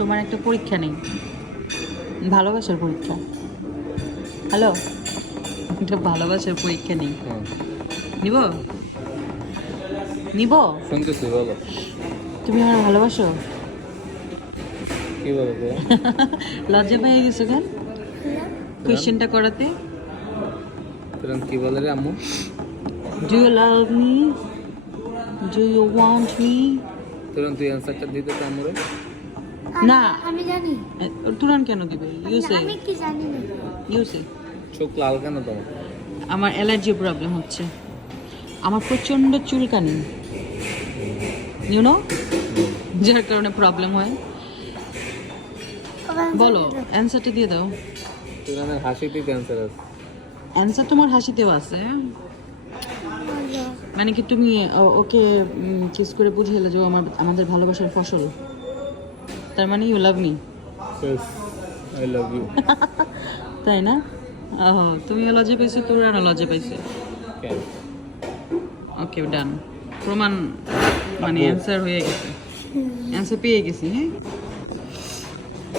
তোমার একটা পরীক্ষা নেই, ভালোবাসার পরীক্ষা। হ্যালো, একটা ভালোবাসার পরীক্ষা নেই, নিব নিব। শুনতেছি, বলো। তুমি আমার ভালোবাসো? কি বলো? লজ্জা পেয়ে গেছো কেন কোয়েশ্চেনটা করাতে? তোর কি বলে রে আম্মু? Do you love me, do you want me? তুই অ্যান্সারটা দিতে তো আম্মুরে। না, আমি জানি। তুরান কেন দিবে? ইউ সে, আমি কি জানি না। ইউ সে। চোখ লাল কেন তোমার? আমার অ্যালার্জি প্রবলেম হচ্ছে, আমার প্রচণ্ড চুলকানি, ইউ নো, যার কারণে প্রবলেম হয়। বলো, অ্যান্সারটা দিয়ে দাও। তোর হাসিতেই ক্যান্সার আছে। অ্যান্সার তোমার হাসিতেও আছে। মানে কি তুমি ওকে কিস করে বুঝিয়ে যে আমাদের ভালোবাসার ফসল, তার মানে you love me, I love you. তাই না? তুমি লজ্জা পাইছো, তোরা না লজ্জা পাইছে। কেন? ওকে, ডান, প্রমাণ, মানে আপু। অ্যান্সার হয়ে গেছে, অ্যান্সার পেয়ে গেছি। হ্যাঁ,